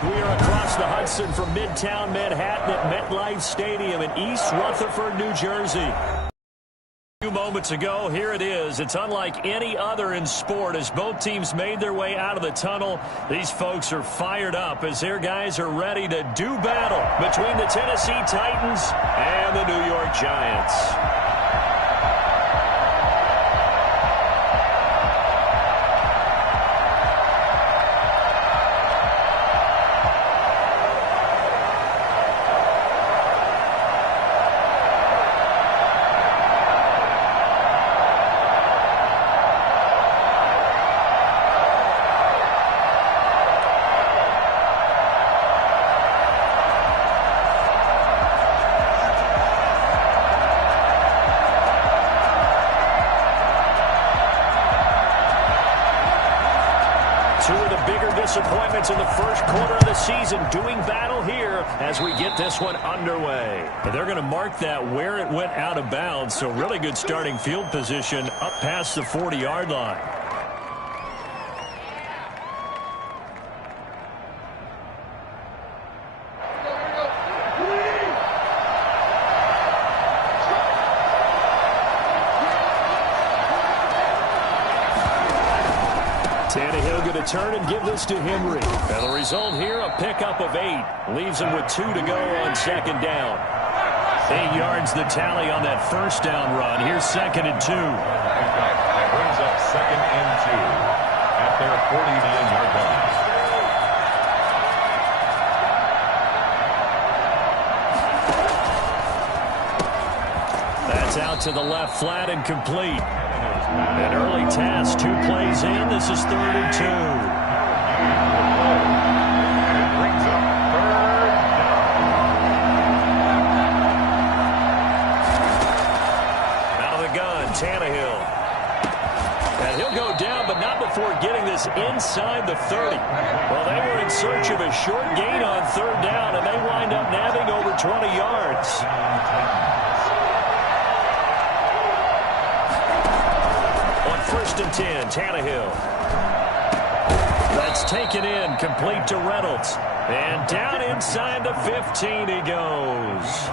We are across the Hudson from Midtown Manhattan at MetLife Stadium in East Rutherford, New Jersey. A few moments ago, here it is. It's unlike any other in sport as both teams made their way out of the tunnel. These folks are fired up as their guys are ready to do battle between the Tennessee Titans and the New York Giants. Disappointments in the first quarter of the season, doing battle here as we get this one underway. And they're going to mark that where it went out of bounds, so really good starting field position up past the 40-yard line. Tannehill going to turn and give this to Henry. And the result here, a pickup of 8. Leaves him with 2 to go on second down. 8 yards the tally on that first down run. Here's 2nd and 2. That brings up 2nd and 2 at their 49-yard line. That's out to the left flat and complete. An early task, 2 plays in. This is 3rd and 2. Brings up 3rd down. Out of the gun, Tannehill. And he'll go down, but not before getting this inside the 30. Well, they were in search of a short gain on 3rd down, and they wind up nabbing over 20 yards. First and 10, Tannehill. That's taken in, complete to Reynolds. And down inside the 15 he goes.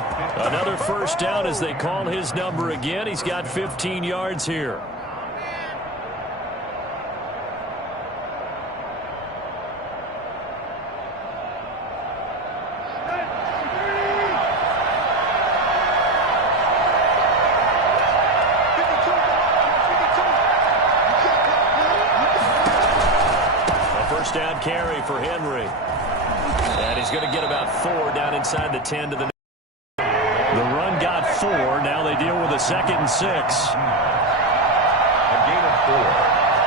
Another first down as they call his number again. He's got 15 yards here. Down carry for Henry. And he's going to get about 4 down inside the 10 to the. The run got 4. Now they deal with a 2nd and 6. A gain of 4.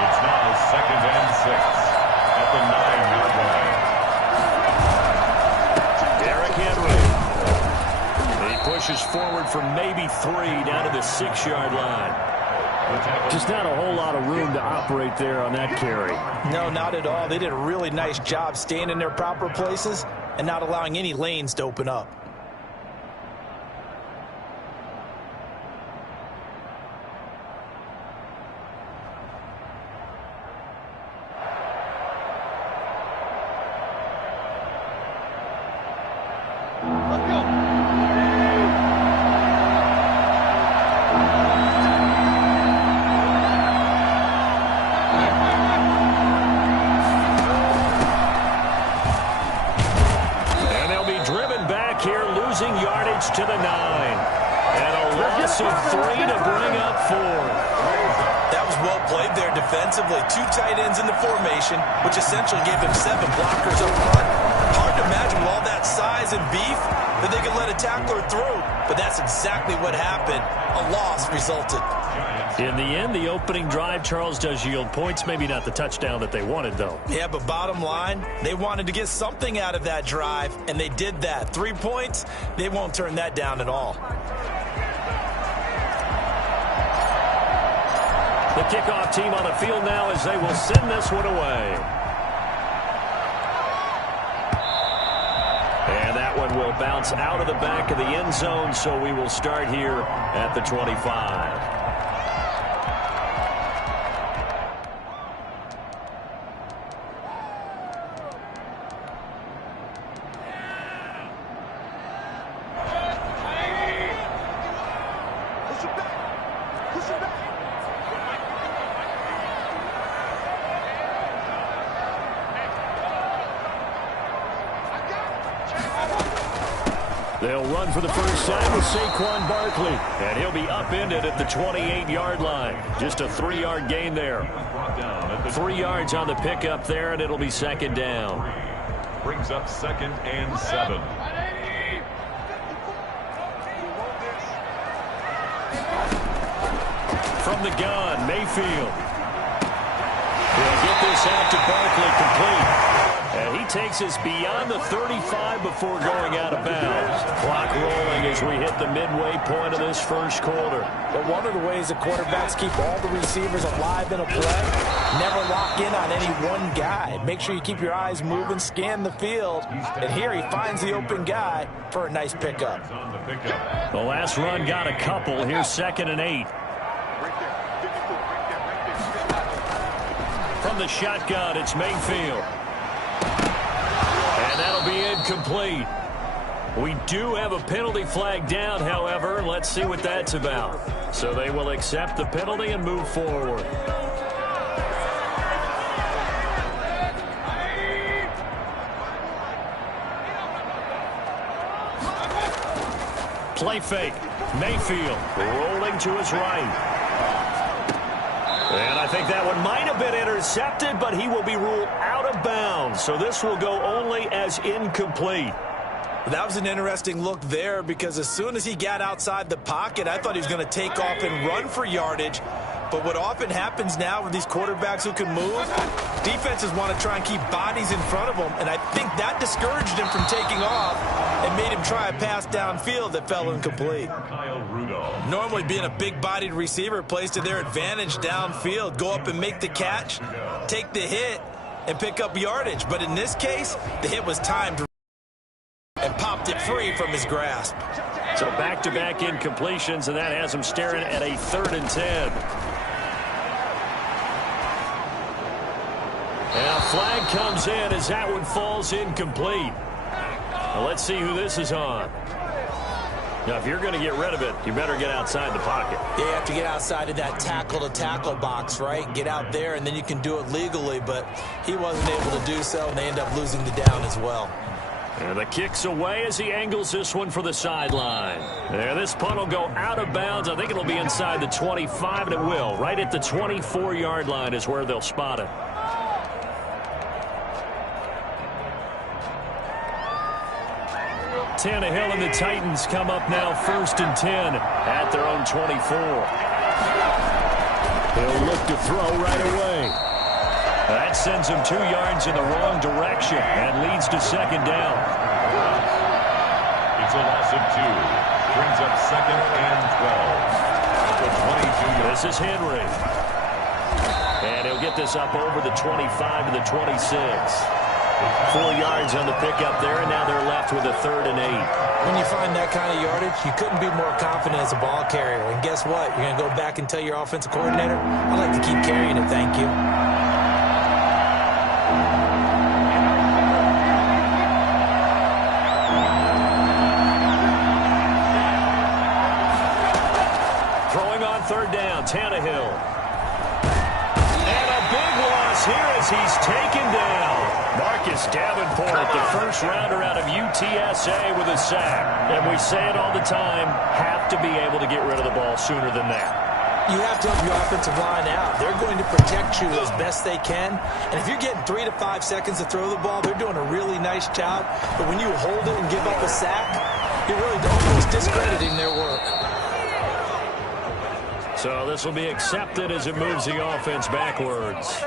It's now 2nd and 6 at the 9-yard line. Derrick Henry. He pushes forward for maybe 3 down to the 6-yard line. Just not a whole lot of room to operate there on that carry. No, not at all. They did a really nice job staying in their proper places and not allowing any lanes to open up. To the 9. And a loss of 3 to bring up 4. That was well played there defensively. 2 tight ends in the formation, which essentially gave them 7 blockers up front. Hard to imagine with all that size and beef that they could let a tackler through. But that's exactly what happened. A loss resulted. In the end, the opening drive, Charles, does yield points. Maybe not the touchdown that they wanted, though. Yeah, but bottom line, they wanted to get something out of that drive, and they did that. 3 points, they won't turn that down at all. The kickoff team on the field now as they will send this one away. And that one will bounce out of the back of the end zone, so we will start here at the 25. They'll run for the first time with Saquon Barkley, and he'll be upended at the 28-yard line. Just a 3-yard gain there. 3 yards on the pickup there, and it'll be second down. Brings up 2nd and 7. From the gun, Mayfield. He'll get this out to Barkley, complete. And he takes us beyond the 35 before going out of bounds. Clock rolling as we hit the midway point of this first quarter. But one of the ways that quarterbacks keep all the receivers alive in a play, never lock in on any one guy. Make sure you keep your eyes moving, scan the field. And here he finds the open guy for a nice pickup. The last run got a couple. Here's 2nd and 8. From the shotgun, it's Mayfield. And that'll be incomplete. We do have a penalty flag down, however. Let's see what that's about. So they will accept the penalty and move forward. Play fake. Mayfield rolling to his right. And I think that one might have been intercepted, but he will be ruled out of bounds. So this will go only as incomplete. That was an interesting look there because as soon as he got outside the pocket, I thought he was going to take off and run for yardage. But what often happens now with these quarterbacks who can move, defenses want to try and keep bodies in front of them. And I think that discouraged him from taking off and made him try a pass downfield that fell incomplete. Normally being a big-bodied receiver plays to their advantage downfield. Go up and make the catch, take the hit, and pick up yardage. But in this case, the hit was timed and popped it free from his grasp. So back-to-back incompletions, and that has him staring at a 3rd and 10. And a flag comes in as that one falls incomplete. Now let's see who this is on. Now, if you're going to get rid of it, you better get outside the pocket. Yeah, you have to get outside of that tackle-to-tackle box, right? Get out there, and then you can do it legally. But he wasn't able to do so, and they end up losing the down as well. And the kick's away as he angles this one for the sideline. There, this punt will go out of bounds. I think it'll be inside the 25, and it will. Right at the 24-yard line is where they'll spot it. Tannehill and the Titans come up now 1st and 10 at their own 24. He'll look to throw right away. That sends him 2 yards in the wrong direction and leads to 2nd down. It's a loss of 2. Brings up 2nd and 12. The 22. This is Henry. And he'll get this up over the 25 to the 26. 4 yards on the pickup there, and now they're left with a 3rd and 8. When you find that kind of yardage, you couldn't be more confident as a ball carrier. And guess what? You're going to go back and tell your offensive coordinator, I'd like to keep carrying it, thank you. Throwing on 3rd down, Tannehill. And a big loss here as he's taken down. Marcus Davenport, the first rounder out of UTSA with a sack. And we say it all the time, have to be able to get rid of the ball sooner than that. You have to help your offensive line out. They're going to protect you as best they can. And if you're getting 3 to 5 seconds to throw the ball, they're doing a really nice job. But when you hold it and give up a sack, you're really almost discrediting their work. So this will be accepted as it moves the offense backwards.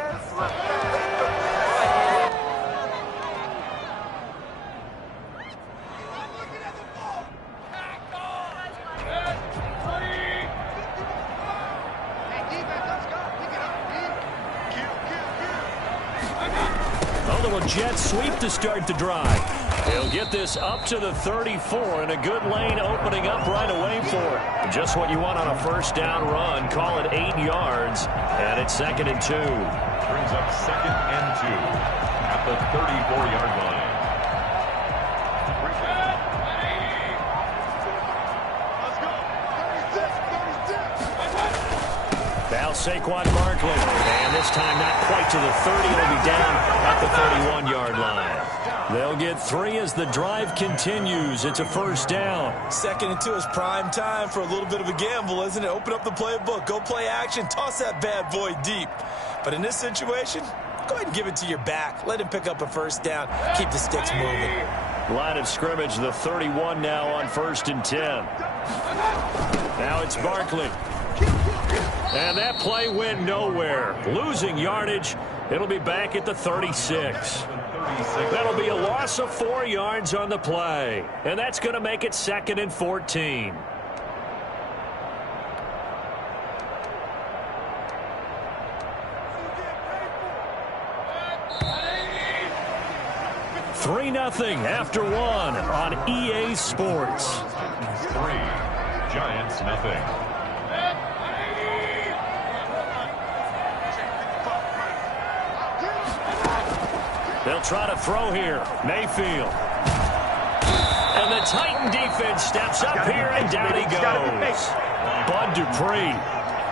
Jet sweep to start the drive. He'll get this up to the 34, and a good lane opening up right away for it. Just what you want on a first down run. Call it 8 yards, and it's 2nd and 2. Brings up 2nd and 2 at the 34-yard line. Now Saquon Barkley, and this time not quite to the 30. It'll be down at the 31-yard line. They'll get 3 as the drive continues. It's a first down. 2nd and 2 is prime time for a little bit of a gamble, isn't it? Open up the playbook, go play action, toss that bad boy deep. But in this situation, go ahead and give it to your back. Let him pick up a first down. Keep the sticks moving. Line of scrimmage, the 31 now on 1st and 10. Now it's Barkley. And that play went nowhere. Losing yardage. It'll be back at the 36. That'll be a loss of 4 yards on the play. And that's going to make it 2nd and 14. Three nothing after 1 on EA Sports. 3, Giants nothing. They'll try to throw here. Mayfield. And the Titan defense steps up here, and down he goes. Bud Dupree.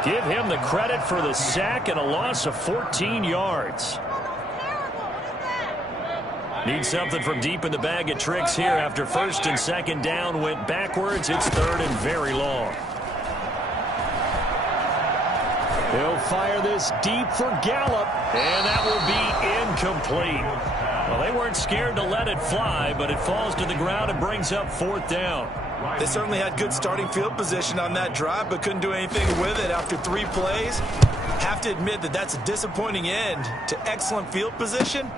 Give him the credit for the sack and a loss of 14 yards. Need something from deep in the bag of tricks here after 1st and 2nd down went backwards. It's 3rd and very long. He'll fire this deep for Gallup, and that will be incomplete. Well, they weren't scared to let it fly, but it falls to the ground and brings up 4th down. They certainly had good starting field position on that drive, but couldn't do anything with it after 3 plays. Have to admit that that's a disappointing end to excellent field position.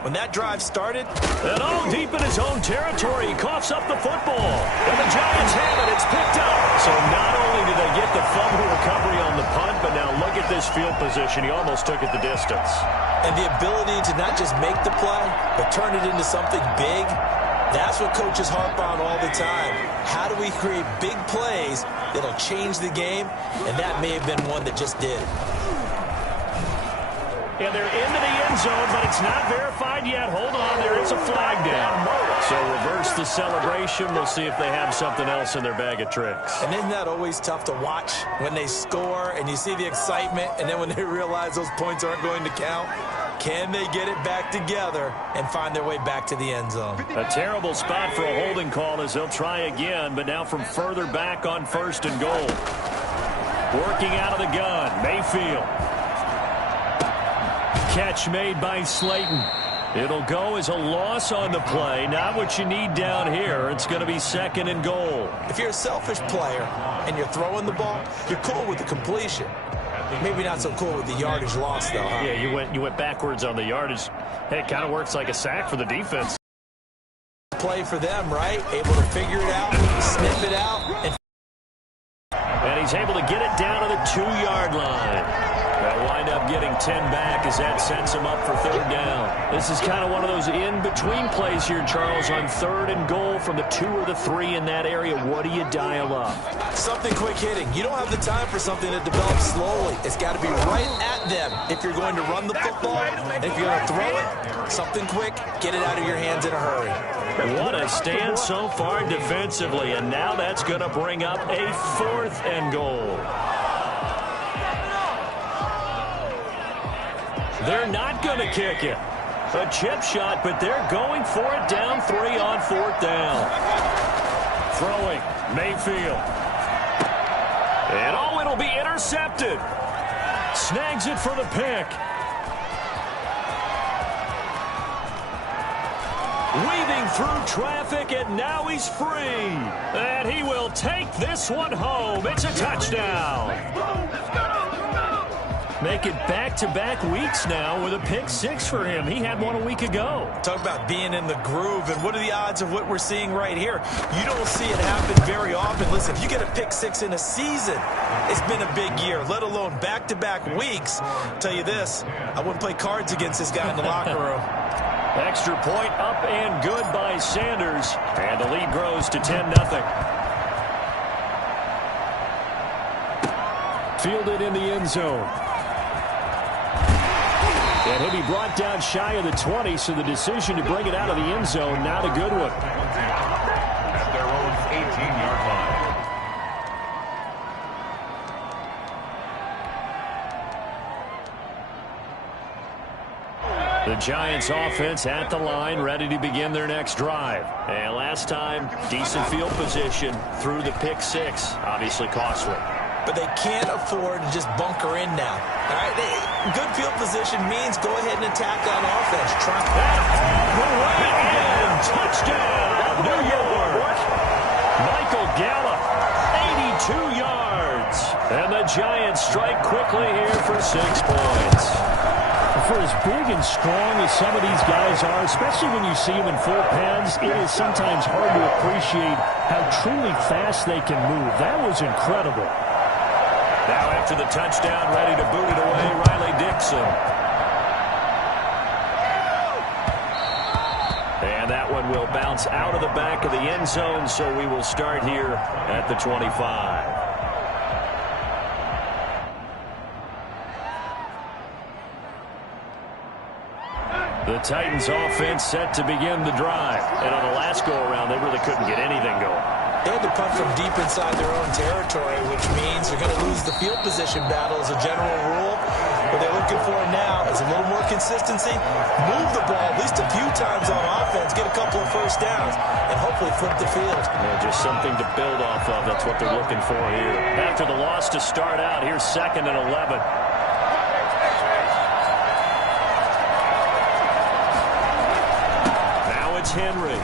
When that drive started. And all deep in his own territory, he coughs up the football. And the Giants have it. It's picked up. So not only did they get the fumble recovery on the punt, but now look at this field position. He almost took it the distance. And the ability to not just make the play, but turn it into something big. That's what coaches harp on all the time. How do we create big plays that'll change the game? And that may have been one that just did. And they're into the end zone, but it's not verified yet. Hold on, there is a flag down. So reverse the celebration. We'll see if they have something else in their bag of tricks. And isn't that always tough to watch when they score and you see the excitement, and then when they realize those points aren't going to count? Can they get it back together and find their way back to the end zone? A terrible spot for a holding call as they'll try again, but now from further back on 1st and goal. Working out of the gun, Mayfield. Catch made by Slayton. It'll go as a loss on the play. Not what you need down here. It's going to be 2nd and goal. If you're a selfish player and you're throwing the ball, you're cool with the completion. Maybe not so cool with the yardage loss, though, huh? Yeah, you went backwards on the yardage. Hey, it kind of works like a sack for the defense. Play for them, right? Able to figure it out, sniff it out. And he's able to get it down to the 2-yard line. They'll wind up getting 10 back as that sets him up for 3rd down. This is kind of one of those in-between plays here, Charles, on 3rd and goal from the 2 or the 3 in that area. What do you dial up? Something quick hitting. You don't have the time for something that develops slowly. It's got to be right at them if you're going to run the football. And if you're going to throw it, something quick, get it out of your hands in a hurry. What a stand so far defensively, and now that's going to bring up a 4th and goal. They're not going to kick it. A chip shot, but they're going for it down 3 on 4th down. Throwing, Mayfield. And oh, it'll be intercepted. Snags it for the pick. Weaving through traffic, and now he's free. And he will take this one home. It's a touchdown. Make it back-to-back weeks now with a pick-6 for him. He had one a week ago. Talk about being in the groove, and what are the odds of what we're seeing right here? You don't see it happen very often. Listen, if you get a pick-6 in a season, it's been a big year, let alone back-to-back weeks. I'll tell you this, I wouldn't play cards against this guy in the locker room. Extra point up and good by Sanders, and the lead grows to 10-0. Fielded in the end zone. And he'll be brought down shy of the 20, so the decision to bring it out of the end zone, not a good one. At their own 18-yard line. The Giants offense at the line, ready to begin their next drive. And last time, decent field position through the pick six. Obviously costly. But they can't afford to just bunker in now. All right, good field position means go ahead and attack on offense. Try all the way in. Touchdown, New York. Michael Gallup, 82 yards. And the Giants strike quickly here for 6 points. For as big and strong as some of these guys are, especially when you see them in full pads, it is sometimes hard to appreciate how truly fast they can move. That was incredible. Now after the touchdown, ready to boot it away, Riley Dixon. And that one will bounce out of the back of the end zone, so we will start here at the 25. The Titans offense set to begin the drive. And on the last go-around, they really couldn't get anything going. They had to punt from deep inside their own territory, which means they're going to lose the field position battle as a general rule. What they're looking for now is a little more consistency, move the ball at least a few times on offense, get a couple of first downs, and hopefully flip the field. Yeah, just something to build off of. That's what they're looking for here. After the loss to start out, here's 2nd and 11. It's Henry.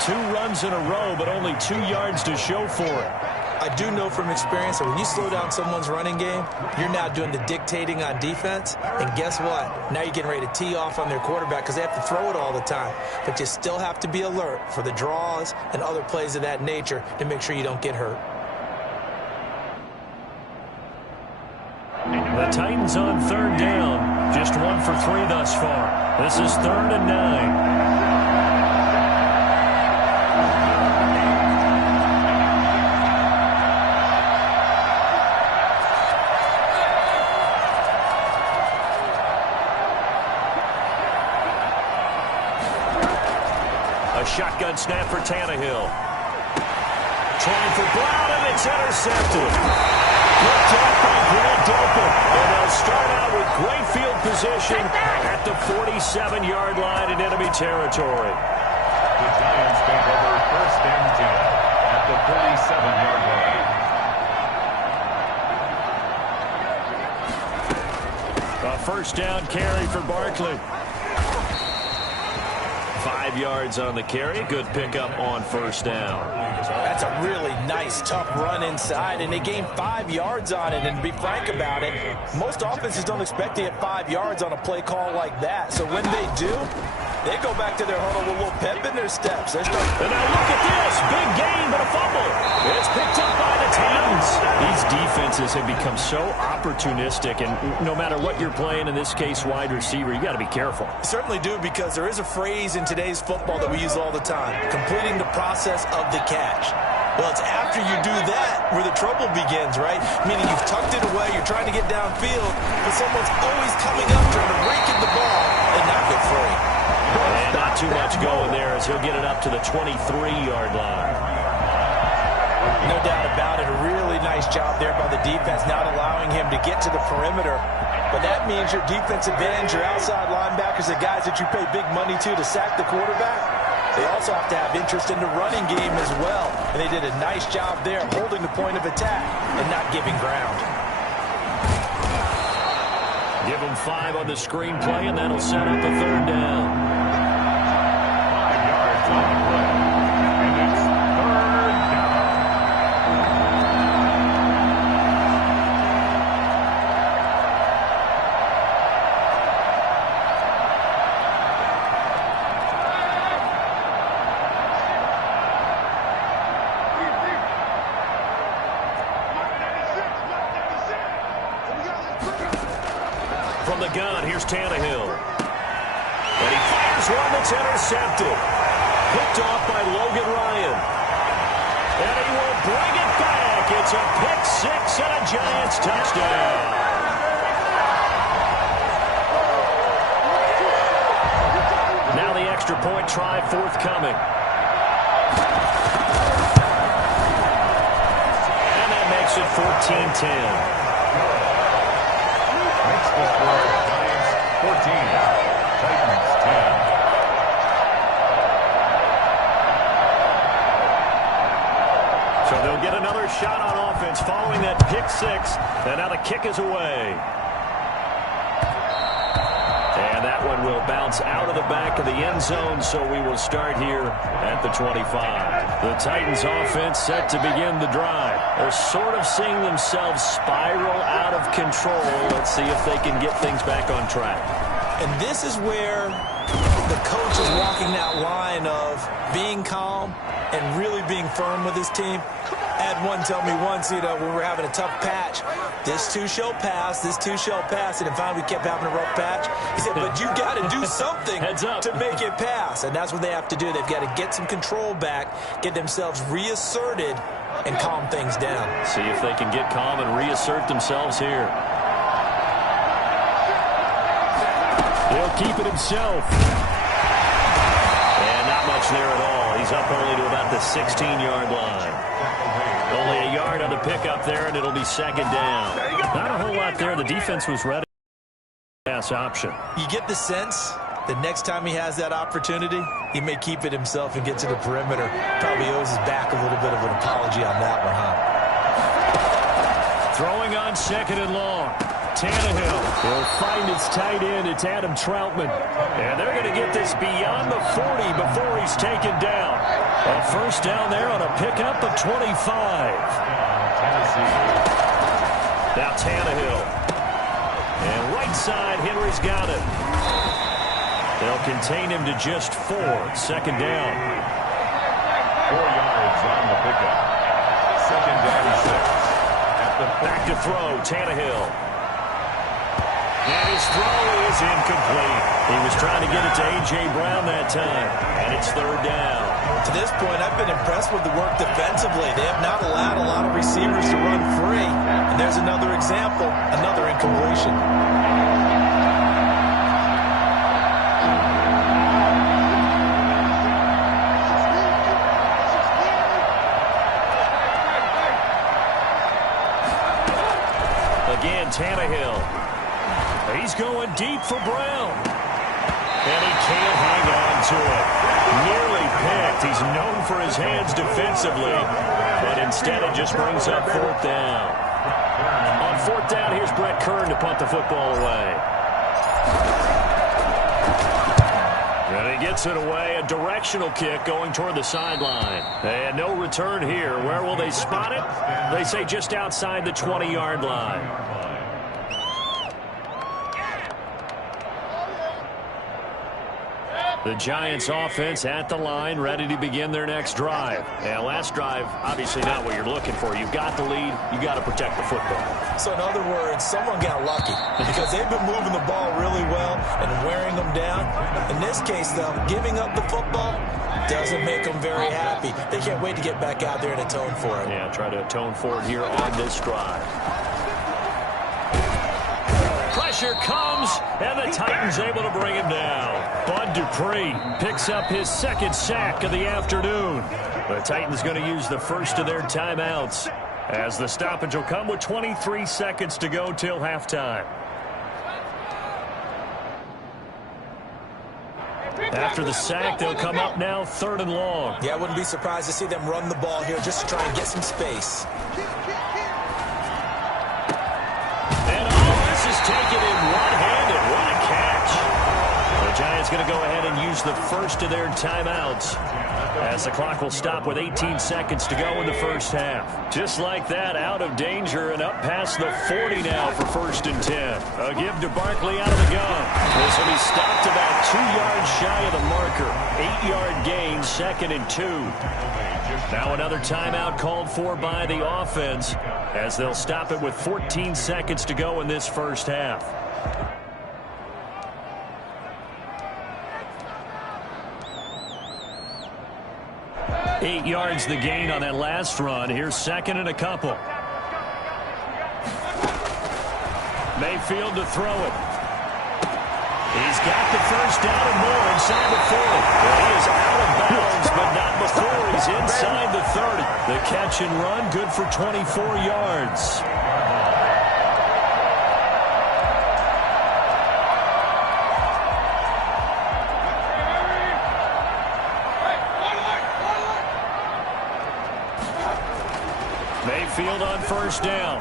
2 runs in a row, but only 2 yards to show for it. I do know from experience that when you slow down someone's running game, you're now doing the dictating on defense. And guess what? Now you're getting ready to tee off on their quarterback because they have to throw it all the time. But you still have to be alert for the draws and other plays of that nature to make sure you don't get hurt. The Titans on 3rd down. Just 1 for 3 thus far. This is 3rd and 9. A shotgun snap for Tannehill. Trying for Brown, and it's intercepted. Looked at by Grant Delpit. And they'll start out with great field position at the 47-yard line in enemy territory. The Giants take over 1st and 10 at the 37-yard line. A 1st down carry for Barkley. 5 yards on the carry. Good pickup on 1st down. That's a really nice, tough run inside, and they gained 5 yards on it. And to be frank about it, most offenses don't expect to get 5 yards on a play call like that. So when they do, they go back to their huddle with a little pep in their steps. And now look at this. Big gain, but a fumble. It's picked up by the Titans. These defenses have become so opportunistic, and no matter what you're playing, in this case wide receiver, you got to be careful. Certainly do, because there is a phrase in today's football that we use all the time: completing the process of the catch. Well, it's after you do that where the trouble begins, right? Meaning you've tucked it away, you're trying to get downfield, but someone's always coming up trying to rake in the ball and not get free. And not too much going there as he'll get it up to the 23-yard line. No doubt about it. A really nice job there by the defense, not allowing him to get to the perimeter. But that means your defensive ends, your outside linebackers, the guys that you pay big money to sack the quarterback, they also have to have interest in the running game as well. And they did a nice job there holding the point of attack and not giving ground. Give them 5 on the screen play, and that'll set up a 3rd down. 5 yards on the play. And it's 3rd down. From the gun, here's Tannehill. And he fires one that's intercepted. Picked off by Logan Ryan. And he will bring it back. It's a pick 6 and a Giants touchdown. Now the extra point try forthcoming. And that makes it 14-10. Makes the score Giants shot on offense following that pick six. And now the kick is away. And that one will bounce out of the back of the end zone, so we will start here at the 25. The Titans offense set to begin the drive. They're sort of seeing themselves spiral out of control. Let's see if they can get things back on track. And this is where the coach is walking that line of being calm and really being firm with his team. I had one tell me once, when we were having a tough patch, this too shall pass, this too shall pass. And then finally we kept having a rough patch. He said, but you got to do something to make it pass. And that's what they have to do. They've got to get some control back, get themselves reasserted, and calm things down. See if they can get calm and reassert themselves here. He'll keep it himself. And not much there at all. He's up only to about the 16-yard line. Only a yard on the pickup there, and it'll be second down. Not a whole lot there. The defense was ready. Pass option. You get the sense the next time he has that opportunity, he may keep it himself and get to the perimeter. Probably owes his back a little bit of an apology on that one, huh? Throwing on second and long. Tannehill will find his tight end. It's Adam Troutman. And they're going to get this beyond the 40 before he's taken down. A first down there on a pickup of 25. Now Tannehill. And right side, Henry's got it. They'll contain him to just 4. Second down. 4 yards on the pickup. Second down and 6. Back to throw, Tannehill. And his throw is incomplete. He was trying to get it to A.J. Brown that time. And it's third down. To this point, I've been impressed with the work defensively. They have not allowed a lot of receivers to run free. And there's another example, another incompletion. Again, Tannehill. He's going deep for Brown. And he can't hang on to it. Nearly picked. He's known for his hands defensively. But instead it just brings up fourth down. On fourth down, here's Brett Kern to punt the football away. And he gets it away. A directional kick going toward the sideline. And no return here. Where will they spot it? They say just outside the 20-yard line. The Giants offense at the line, ready to begin their next drive. And last drive, obviously not what you're looking for. You've got the lead. You've got to protect the football. So in other words, someone got lucky because they've been moving the ball really well and wearing them down. In this case, though, giving up the football doesn't make them very happy. They can't wait to get back out there and atone for it. Yeah, try to atone for it here on this drive. Pressure comes, and the Titans able to bring him down. Bud Dupree picks up his second sack of the afternoon. The Titans going to use the first of their timeouts as the stoppage will come with 23 seconds to go till halftime. After the sack, they'll come up now third and long. Yeah, I wouldn't be surprised to see them run the ball here just to try and get some space. Taken in one-handed. What a catch. The Giants going to go ahead and use the first of their timeouts as the clock will stop with 18 seconds to go in the first half. Just like that, out of danger and up past the 40 now for first and 10. A give to Barkley out of the gun. This will be stopped about 2 yards shy of the marker. 8-yard gain, second and 2. Now another timeout called for by the offense as they'll stop it with 14 seconds to go in this first half. Eight yards the gain on that last run. Here's second and a couple. Mayfield to throw it. He's got the first down and more inside the 40. He is out of bounds, but not before he's inside the 30. The catch and run, good for 24 yards. Mayfield on first down.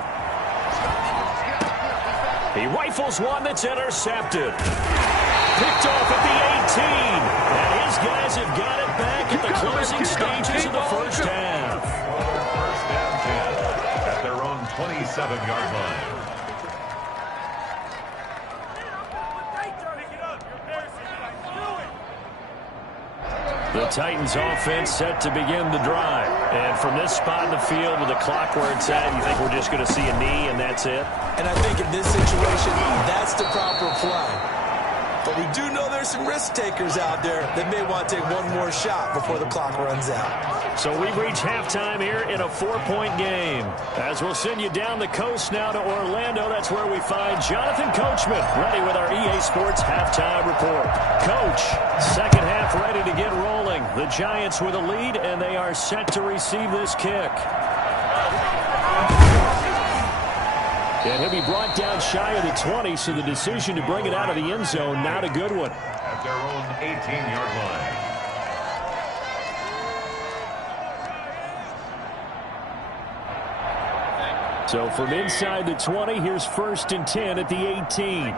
He rifles one that's intercepted. Picked off at the 18. And his guys have got it back at the closing stages of the first half. First and 10 at their own 27-yard line. The Titans offense set to begin the drive. And from this spot in the field with the clock where it's at, you think we're just going to see a knee and that's it? And I think in this situation, that's the proper play. But we do know there's some risk takers out there that may want to take one more shot before the clock runs out. So we've reached halftime here in a 4-point game. As we'll send you down the coast now to Orlando, that's where we find Jonathan Coachman, ready with our EA Sports halftime report. Coach, second half ready to get rolling. The Giants with a lead, and they are set to receive this kick. And he'll be brought down shy of the 20, so the decision to bring it out of the end zone, not a good one. At their own 18-yard line. So from inside the 20, here's first and 10 at the 18.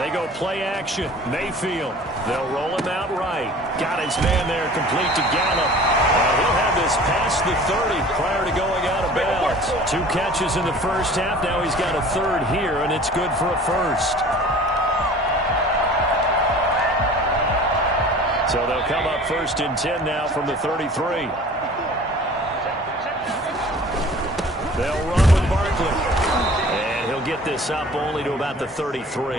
They go play action. Mayfield. They'll roll him out right. Got his man there, complete to Gallup. And he'll have this past the 30 prior to going out of bounds. 2 catches in the first half. Now he's got a third here, and it's good for a first. So they'll come up first and 10 now from the 33. They'll run with Barkley. And he'll get this up only to about the 33.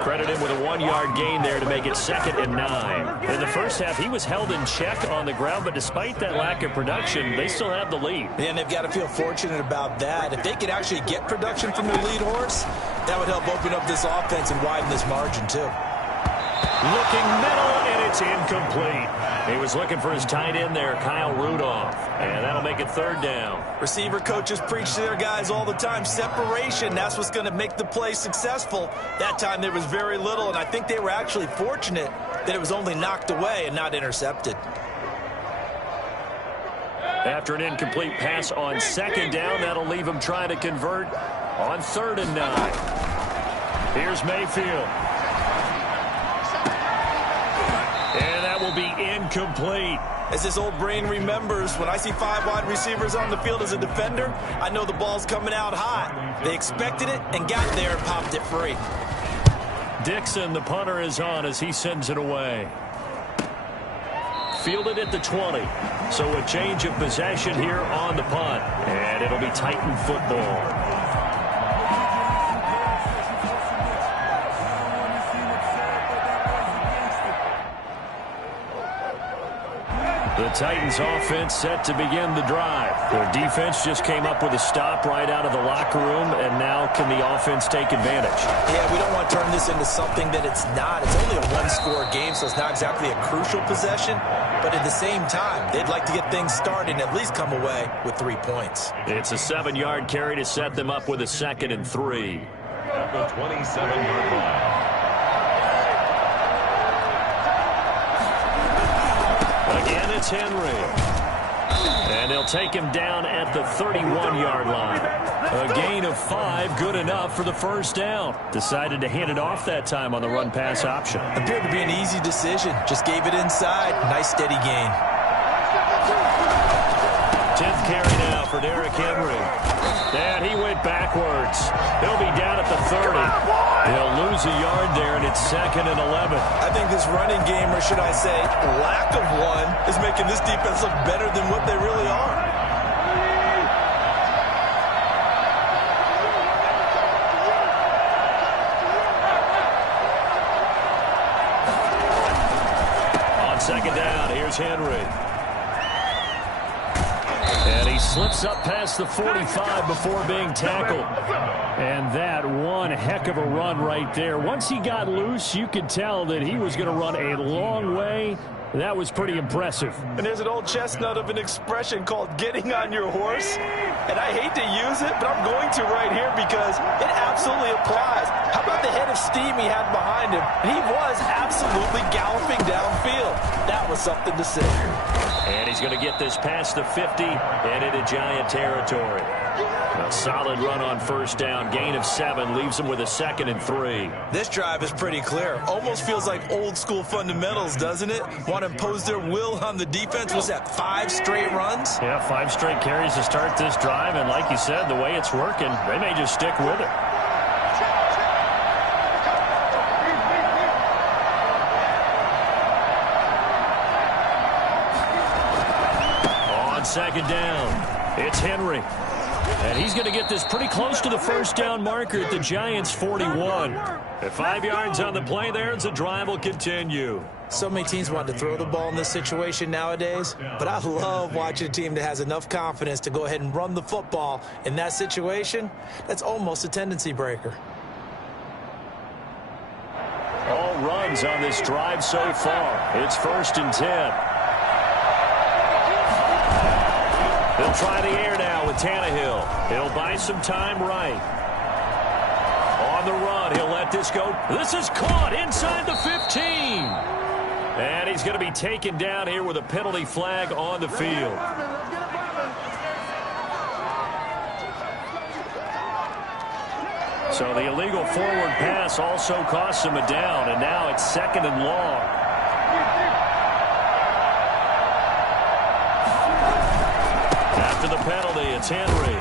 Credit him with a 1-yard gain there to make it 2nd and 9. In the first half, he was held in check on the ground, but despite that lack of production, they still have the lead. And they've got to feel fortunate about that. If they could actually get production from their lead horse, that would help open up this offense and widen this margin too. Looking middle, and it's incomplete. He was looking for his tight end there, Kyle Rudolph. And that'll make it 3rd down. Receiver coaches preach to their guys all the time. Separation, that's what's going to make the play successful. That time there was very little, and I think they were actually fortunate that it was only knocked away and not intercepted. After an incomplete pass on 2nd down, that'll leave him trying to convert on 3rd and 9. Here's Mayfield. And that will be incomplete. As his old brain remembers, when I see 5 wide receivers on the field as a defender, I know the ball's coming out hot. They expected it and got there and popped it free. Dixon, the punter, is on as he sends it away. Fielded at the 20. So a change of possession here on the punt. And it'll be Titan football. The Titans offense set to begin the drive. Their defense just came up with a stop right out of the locker room, and now can the offense take advantage? Yeah, we don't want to turn this into something that it's not. It's only a 1-score game, so it's not exactly a crucial possession. But at the same time, they'd like to get things started and at least come away with 3 points. It's a 7-yard carry to set them up with a 2nd and 3. At the 27-yard line. Again, it's Henry. And they'll take him down at the 31-yard line. A gain of 5, good enough for the first down. Decided to hand it off that time on the run-pass option. Appeared to be an easy decision. Just gave it inside. Nice, steady gain. 10th carry now for Derrick Henry. And he went backwards. He'll be down at the 30. He'll lose a yard there, and it's 2nd and 11. I think this running game, or should I say lack of one, is making this defense look better than what they really are. On 2nd down, here's Henry. And he slips up past the 45 before being tackled. And that one heck of a run right there. Once he got loose, you could tell that he was going to run a long way. That was pretty impressive. And there's an old chestnut of an expression called getting on your horse. And I hate to use it, but I'm going to right here because it absolutely applies. How about the head of steam he had behind him? And he was absolutely galloping downfield. That was something to see. And he's going to get this past the 50 and into Giant territory. A solid run on first down. Gain of 7 leaves him with a 2nd and 3. This drive is pretty clear. Almost feels like old school fundamentals, doesn't it? Want to impose their will on the defense. Was that 5 straight runs? Yeah, 5 straight carries to start this drive. And like you said, the way it's working, they may just stick with it. On second down, it's Henry. And he's going to get this pretty close to the first down marker at the Giants' 41. At 5 yards on the play there, as the drive will continue. So many teams want to throw the ball in this situation nowadays, but I love watching a team that has enough confidence to go ahead and run the football in that situation. That's almost a tendency breaker. All runs on this drive so far. It's 1st and 10. They'll try the air now with Tannehill. He'll buy some time right. On the run, he'll let this go. This is caught inside the 15. And he's going to be taken down here with a penalty flag on the field. So the illegal forward pass also costs him a down, and now it's 2nd and long. After the penalty, it's Henry.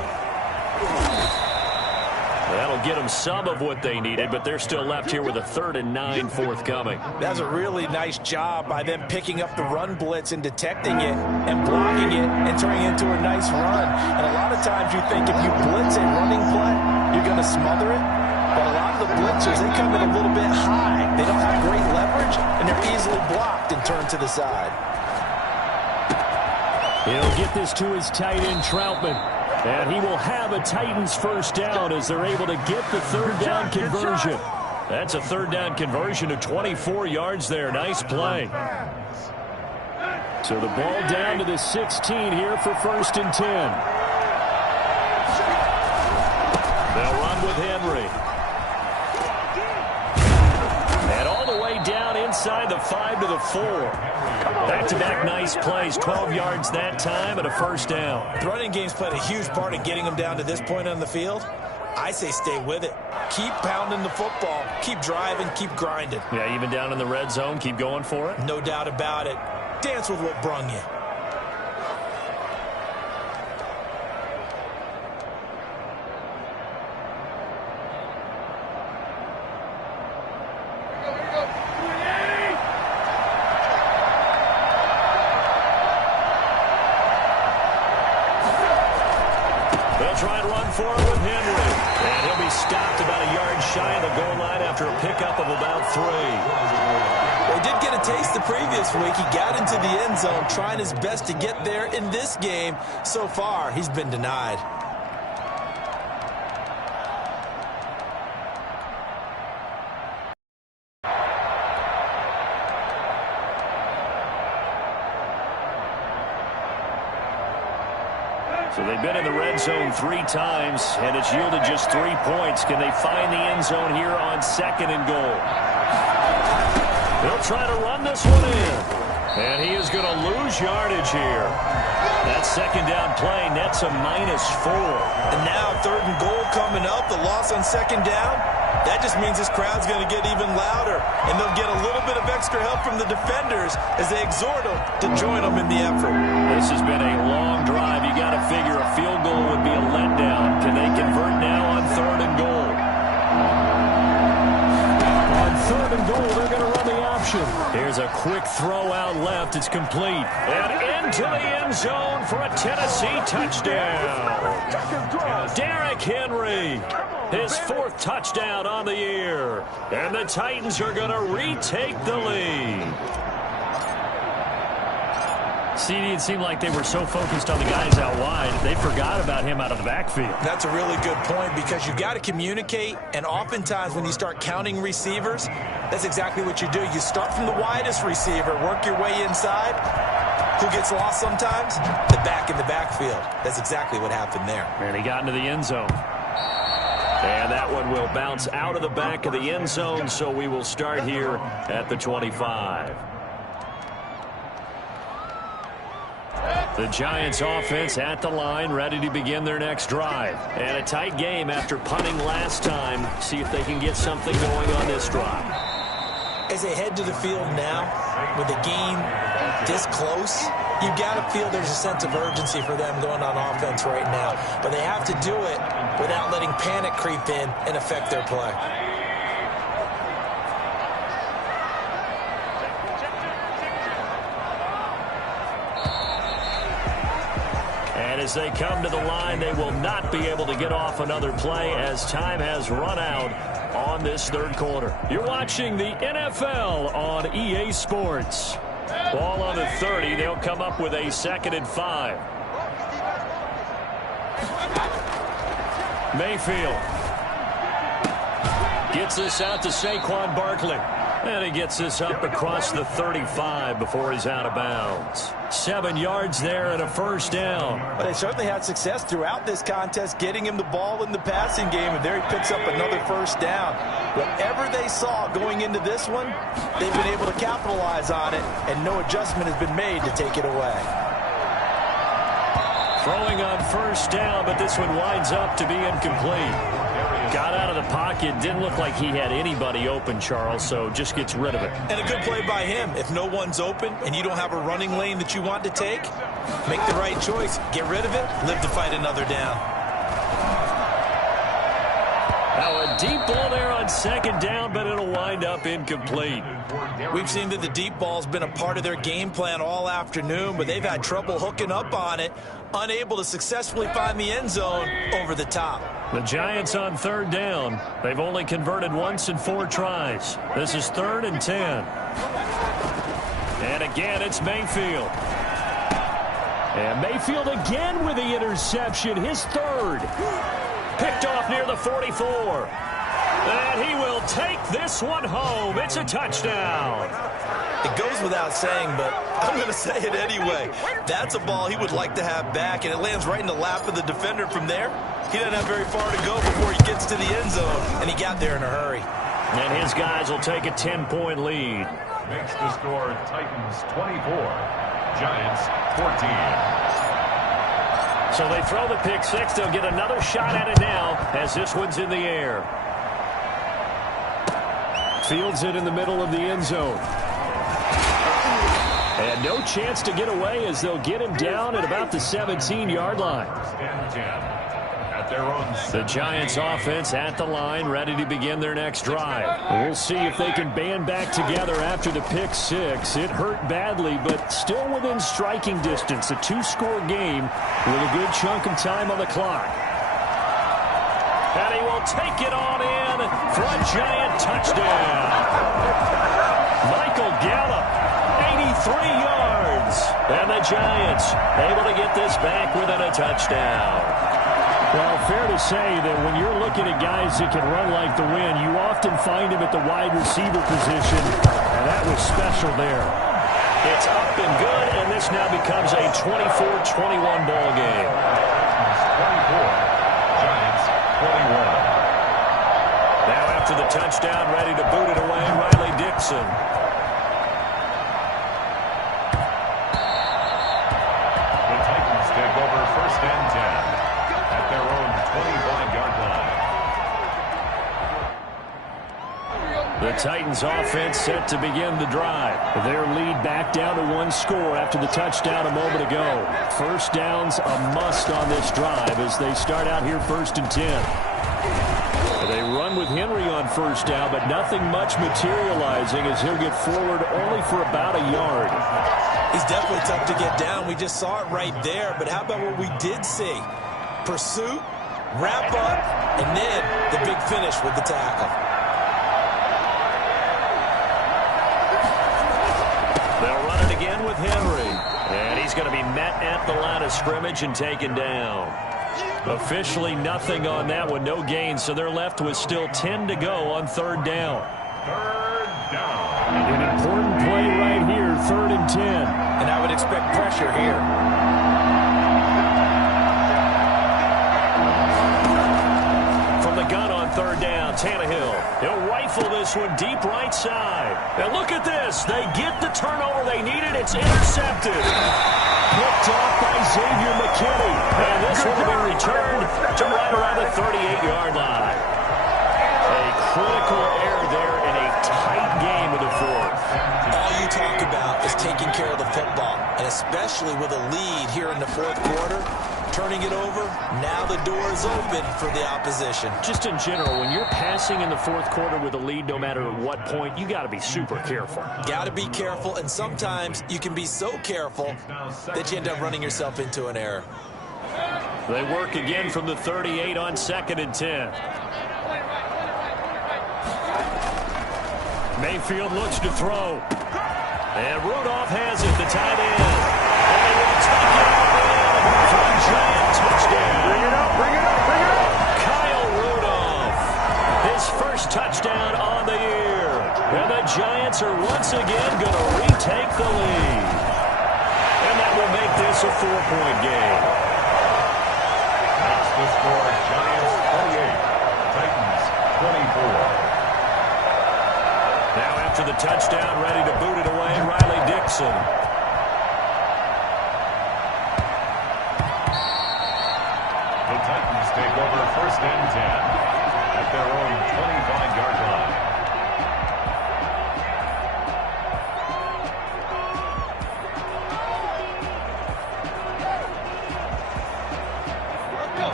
That'll get them some of what they needed, but they're still left here with a 3rd and 9 forthcoming. That's a really nice job by them picking up the run blitz and detecting it and blocking it and turning it into a nice run. And a lot of times you think if you blitz a running play, you're going to smother it. But a lot of the blitzers, they come in a little bit high. They don't have great leverage, and they're easily blocked and turned to the side. He'll get this to his tight end, Troutman. And he will have a Titans first down as they're able to get the 3rd down conversion. That's a 3rd down conversion of 24 yards there. Nice play. So the ball down to the 16 here for 1st and 10. They'll run with Henry. And all the way down inside the 5 to the 4. Back-to-back nice plays, 12 yards that time and a first down. The running game's played a huge part in getting them down to this point on the field. I say stay with it. Keep pounding the football. Keep driving. Keep grinding. Yeah, even down in the red zone, keep going for it. No doubt about it. Dance with what brung you. Try and run for it with Henry. And he'll be stopped about a yard shy of the goal line after a pickup of about 3. Well, he did get a taste the previous week. He got into the end zone trying his best to get there in this game. So far, he's been denied. So they've been in the red zone 3 times, and it's yielded just 3 points. Can they find the end zone here on 2nd and goal? They'll try to run this one in. And he is going to lose yardage here. That 2nd down play nets a -4. And now 3rd and goal coming up. The loss on 2nd down. That just means this crowd's going to get even louder. And they'll get a little bit of extra help from the defenders as they exhort them to join them in the effort. This has been a long drive. You got to figure a field goal would be a letdown. Can they convert now on 3rd and goal? On 3rd and goal, they're going to run the option. Here's a quick throw out left. It's complete. And into the end zone for a Tennessee touchdown. Derrick Henry, his 4th touchdown on the year. And the Titans are going to retake the lead. CD, it seemed like they were so focused on the guys out wide, they forgot about him out of the backfield. That's a really good point because you got to communicate, and oftentimes when you start counting receivers, that's exactly what you do. You start from the widest receiver, work your way inside. Who gets lost sometimes? The back in the backfield. That's exactly what happened there. And he got into the end zone. And that one will bounce out of the back of the end zone, so we will start here at the 25. The Giants offense at the line, ready to begin their next drive. And a tight game after punting last time. See if they can get something going on this drive. As they head to the field now, with the game this close, you've got to feel there's a sense of urgency for them going on offense right now. But they have to do it without letting panic creep in and affect their play. And as they come to the line, they will not be able to get off another play as time has run out on this third quarter. You're watching the NFL on EA Sports. Ball on the 30. They'll come up with a 2nd and 5. Mayfield gets this out to Saquon Barkley. And he gets this up across the 35 before he's out of bounds. 7 yards there and a first down. But they certainly had success throughout this contest getting him the ball in the passing game, and there he picks up another first down. Whatever they saw going into this one, they've been able to capitalize on it, and no adjustment has been made to take it away. Throwing on first down, but this one winds up to be incomplete. Got out of the pocket. Didn't look like he had anybody open, Charles, so just gets rid of it. And a good play by him. If no one's open and you don't have a running lane that you want to take, make the right choice. Get rid of it. Live to fight another down. Now a deep ball there on 2nd down, but it'll wind up incomplete. We've seen that the deep ball's been a part of their game plan all afternoon, but they've had trouble hooking up on it, unable to successfully find the end zone over the top. The Giants on 3rd down. They've only converted once in 4 tries. This is 3rd and 10. And again, it's Mayfield. And Mayfield again with the interception, his 3rd. Picked off near the 44. And he will take this one home. It's a touchdown. It goes without saying, but I'm going to say it anyway. That's a ball he would like to have back, and it lands right in the lap of the defender from there. He doesn't have very far to go before he gets to the end zone, and he got there in a hurry. And his guys will take a 10-point lead. Makes the score Titans 24, Giants 14. So they throw the pick 6. They'll get another shot at it now as this one's in the air. Fields it in the middle of the end zone. And no chance to get away as they'll get him down at about the 17-yard line. The Giants offense at the line, ready to begin their next drive. We'll see if they can band back together after the pick 6. It hurt badly, but still within striking distance. A 2-score game with a good chunk of time on the clock. And he will take it on in for a Giant touchdown. Michael Gallup, 83 yards. And the Giants able to get this back within a touchdown. Well, fair to say that when you're looking at guys that can run like the wind, you often find him at the wide receiver position, and that was special there. It's up and good, and this now becomes a 24-21 ball game. 24, Giants 21. Now after the touchdown, ready to boot it away, Riley Dixon. The Titans take over 1st and 10. At their own 25-yard line. The Titans offense set to begin the drive. Their lead back down to 1 score after the touchdown a moment ago. First down's a must on this drive as they start out here 1st and 10. They run with Henry on first down, but nothing much materializing as he'll get forward only for about a yard. He's definitely tough to get down. We just saw it right there, but how about what we did see? Pursuit, wrap up, and then the big finish with the tackle. They'll run it again with Henry. And he's going to be met at the line of scrimmage and taken down. Officially nothing on that one, no gain, so they're left with still 10 to go on 3rd down. 3rd down. An important play right here, 3rd and 10. And I would expect pressure here. From the gun on third down. Tannehill. He'll rifle this one deep right side. And look at this. They get the turnover they needed. It's intercepted. Picked off by Xavier McKinney. And this one will be returned to right around the 38-yard line. A critical error there in a tight game of the fourth. All you talk about is taking care of the football, and especially with a lead here in the fourth quarter. Turning it over, now the door is open for the opposition. Just in general, when you're passing in the fourth quarter with a lead, no matter what point, you got to be super careful. Got to be careful, and sometimes you can be so careful that you end up running yourself into an error. They work again from the 38 on 2nd and 10. Mayfield looks to throw. And Rudolph has it, the tight end. And they will take it out for a giant touchdown. Bring it up, bring it up, bring it up. Kyle Rudolph, his first touchdown on the year. And the Giants are once again going to retake the lead. And that will make this a 4-point game. That's the score. Giants 28, Titans 24. Now after the touchdown, ready to boot it away, Riley Dixon. The Titans take over 1st and 10 at their own 25-yard line.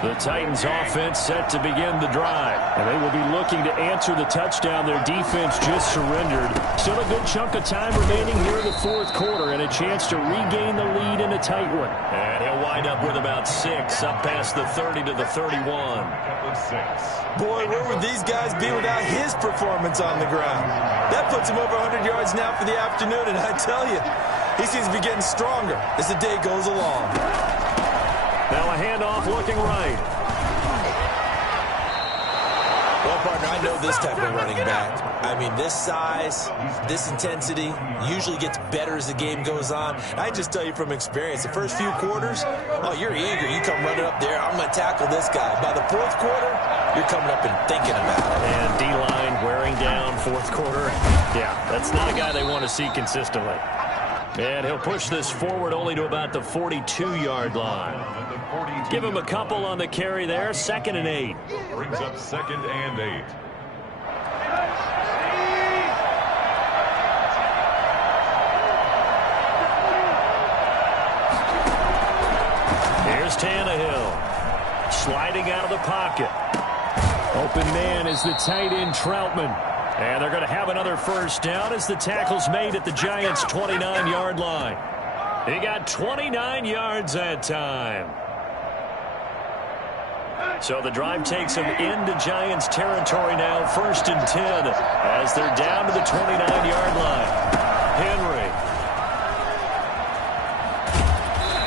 The Titans offense set to begin the drive. And they will be looking to answer the touchdown their defense just surrendered. Still a good chunk of time remaining here in the fourth quarter and a chance to regain the lead in a tight one. And he'll wind up with about 6 up past the 30 to the 31. Boy, where would these guys be without his performance on the ground? That puts him over 100 yards now for the afternoon, and I tell you, he seems to be getting stronger as the day goes along. Now a handoff looking right. Well, partner, I know this type of running back. I mean, this size, this intensity usually gets better as the game goes on. I just tell you from experience, the first few quarters, oh, you're eager. You come running up there, I'm going to tackle this guy. By the fourth quarter, you're coming up and thinking about it. And D-line wearing down fourth quarter. Yeah, that's not a guy they want to see consistently. And he'll push this forward only to about the 42-yard line. Give him a couple on the carry there. 2nd and 8. Brings up 2nd and 8. Here's Tannehill. Sliding out of the pocket. Open man is the tight end Troutman. And they're going to have another first down as the tackle's made at the Giants' 29-yard line. He got 29 yards that time. So the drive takes them into Giants territory now, 1st and 10, as they're down to the 29-yard line. Henry.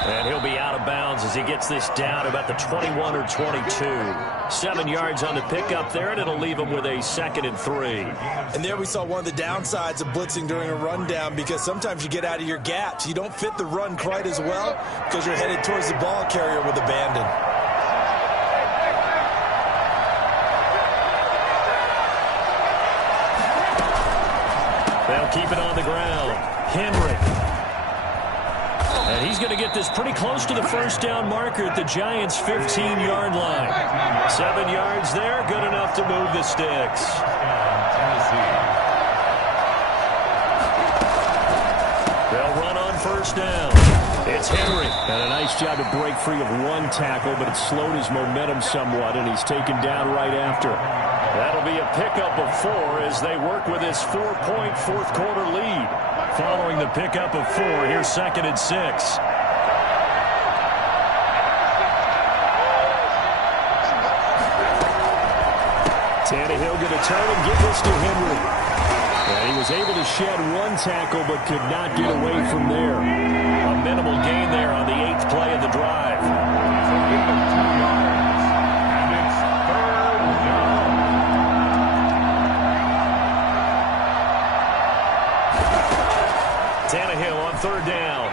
And he'll be out of bounds as he gets this down about the 21 or 22. 7 yards on the pickup there, and it'll leave him with a 2nd and 3. And there we saw one of the downsides of blitzing during a rundown, because sometimes you get out of your gaps. You don't fit the run quite as well because you're headed towards the ball carrier with abandon. They'll keep it on the ground. Henry. And he's going to get this pretty close to the first down marker at the Giants' 15-yard line. 7 yards there, good enough to move the sticks. They'll run on first down. It's Henry. And a nice job to break free of one tackle, but it slowed his momentum somewhat, and he's taken down right after. That'll be a pickup of 4 as they work with this 4-point fourth quarter lead. Following the pickup of 4, here's 2nd and 6. Tannehill going to turn and give this to Henry. And he was able to shed one tackle but could not get away from there. A minimal gain there on the 8th play of the drive. Tannehill on 3rd down.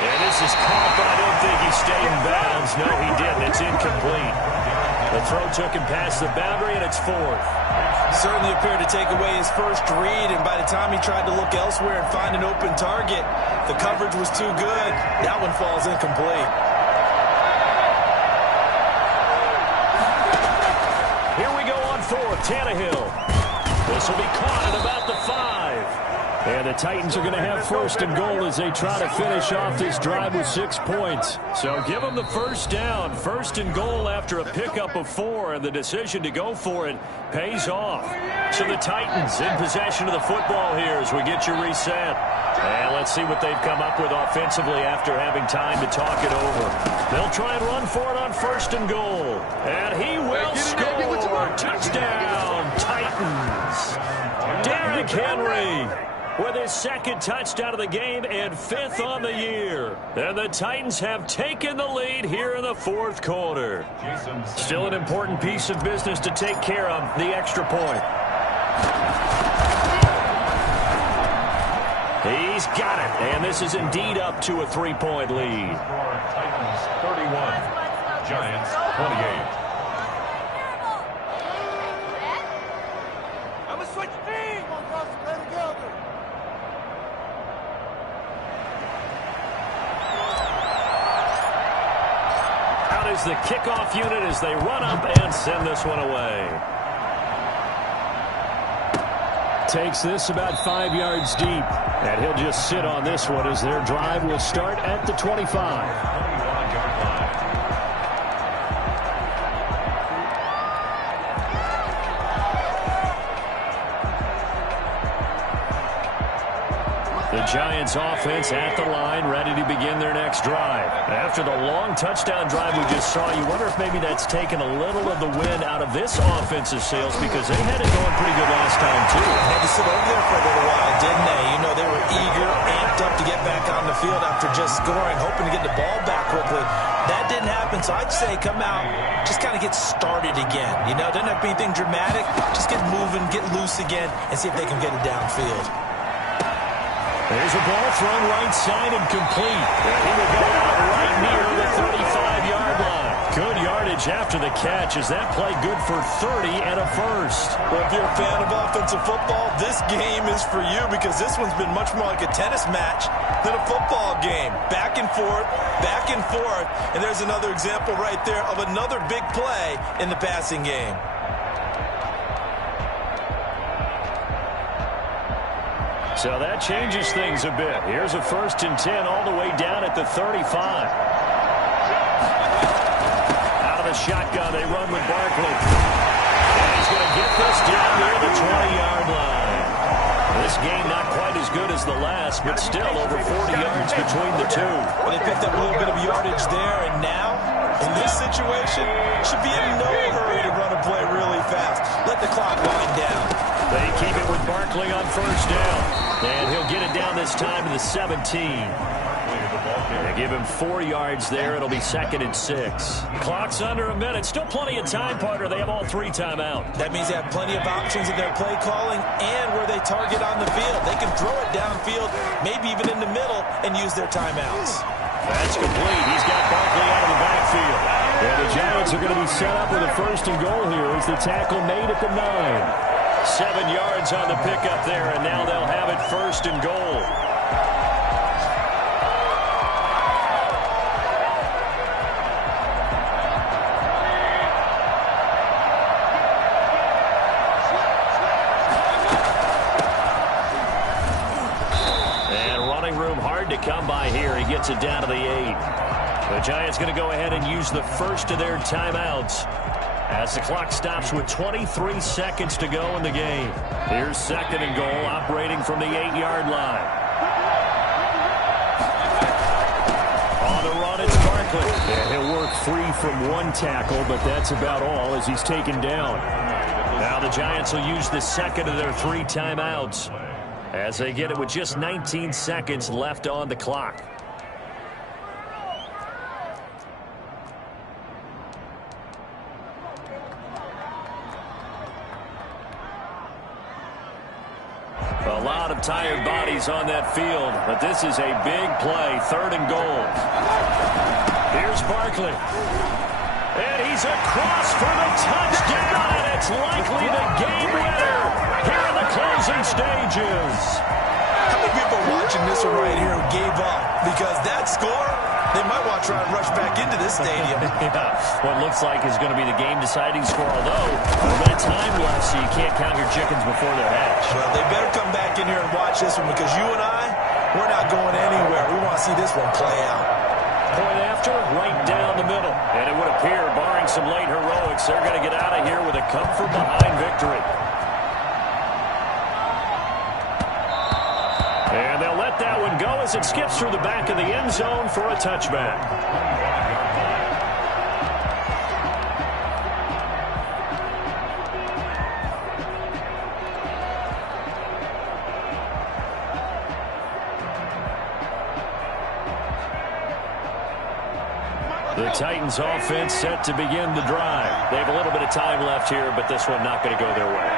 And this is caught, but I don't think he stayed in bounds. No, he didn't. It's incomplete. The throw took him past the boundary, and it's fourth. Certainly appeared to take away his first read, and by the time he tried to look elsewhere and find an open target, the coverage was too good. That one falls incomplete. Here we go on fourth. Tannehill. This will be caught at about the 5. And the Titans are going to have first and goal as they try to finish off this drive with 6 points. So give them the first down. First and goal after a pickup of 4, and the decision to go for it pays off. So the Titans in possession of the football here as we get you reset. And let's see what they've come up with offensively after having time to talk it over. They'll try and run for it on first and goal. And he will score. Touchdown, Titans. Derrick Henry with his second touchdown of the game and 5th on the year. And the Titans have taken the lead here in the 4th quarter. Still an important piece of business to take care of, the extra point. He's got it, and this is indeed up to a 3-point lead. Titans 31, Giants 28. Is the kickoff unit as they run up and send this one away. Takes this about 5 yards deep, and he'll just sit on this one as their drive will start at the 25. The Giants offense at the line, ready to begin their next drive. After the long touchdown drive we just saw, you wonder if maybe that's taken a little of the wind out of this offensive sails because they had it going pretty good last time, too. They had to sit over there for a little while, didn't they? You know, they were eager, amped up to get back on the field after just scoring, hoping to get the ball back quickly. That didn't happen, so I'd say come out, just kind of get started again. You know, doesn't have to be anything dramatic. Just get moving, get loose again, and see if they can get it downfield. There's a ball thrown right side and complete. And he will go out right near the 35-yard line. Good yardage after the catch. Is that play good for 30 and a first? Well, if you're a fan of offensive football, this game is for you because this one's been much more like a tennis match than a football game. Back and forth, and there's another example right there of another big play in the passing game. So that changes things a bit. Here's a 1st and 10 all the way down at the 35. Out of the shotgun, they run with Barkley. And he's going to get this down near the 20-yard line. This game not quite as good as the last, but still over 40 yards between the two. Well, they picked up a little bit of yardage there, and now, in this situation, should be in no hurry to run a play really fast. Let the clock wind down. They keep it with Barkley on first down. And he'll get it down this time to the 17. They give him 4 yards there. It'll be 2nd and 6. Clock's under a minute. Still plenty of time, partner. They have all 3 timeouts. That means they have plenty of options in their play calling and where they target on the field. They can throw it downfield, maybe even in the middle, and use their timeouts. That's complete. He's got Barkley out of the backfield. And the Giants are going to be set up with a 1st and goal here as the tackle made at the 9. 7 yards on the pickup there, and now they'll have it 1st and goal. And running room hard to come by here. He gets it down to the 8. The Giants going to go ahead and use the first of their timeouts as the clock stops with 23 seconds to go in the game. Here's 2nd and goal, operating from the 8-yard line. On the run, it's Barkley. And he'll work free from one tackle, but that's about all as he's taken down. Now the Giants will use the 2nd of their 3 timeouts as they get it with just 19 seconds left on the clock. A lot of tired bodies on that field, but this is a big play, 3rd and goal. Here's Barkley. And He's across for the touchdown, and it's likely the game winner here in the closing stages. How many people watching this one right here who gave up? Because that score, they might want to try and rush back into this stadium. Yeah, what looks like is going to be the game-deciding score, although a little bit of time left, so you can't count your chickens before they're hatched. Well, they better come back in here and watch this one, because you and I, we're not going anywhere. We want to see this one play out. Point after, right down the middle. And it would appear, barring some late heroics, they're going to get out of here with a come-from-behind victory. And they'll let that one go as it skips through the back of the end zone for a touchback. The Titans offense set to begin the drive. They have a little bit of time left here, but this one not going to go their way.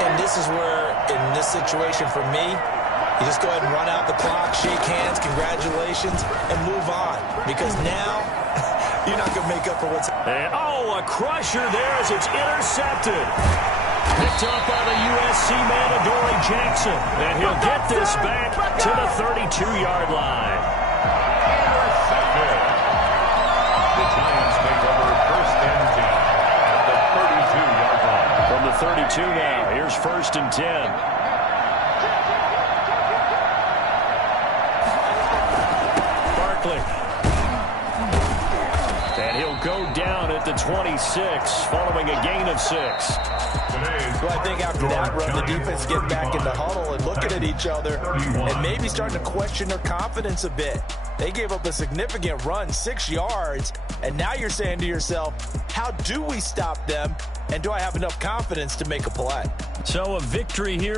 And this is where, in this situation for me, you just go ahead and run out the clock, shake hands, congratulations, and move on. Because now, you're not going to make up for what's... And, a crusher there as it's intercepted. Picked up by the USC man, Adoree Jackson. And he'll get this back to the 32-yard line. Intercepted. The Giants take over first and 10 at the 32-yard line. From the 32 now, here's first and 10. And he'll go down at the 26 following a gain of 6. Well, I think after that run, the defense get back in the huddle and looking at each other and maybe starting to question their confidence a bit. They gave up a significant run, 6 yards, and now you're saying to yourself, how do we stop them, and do I have enough confidence to make a play? So a victory here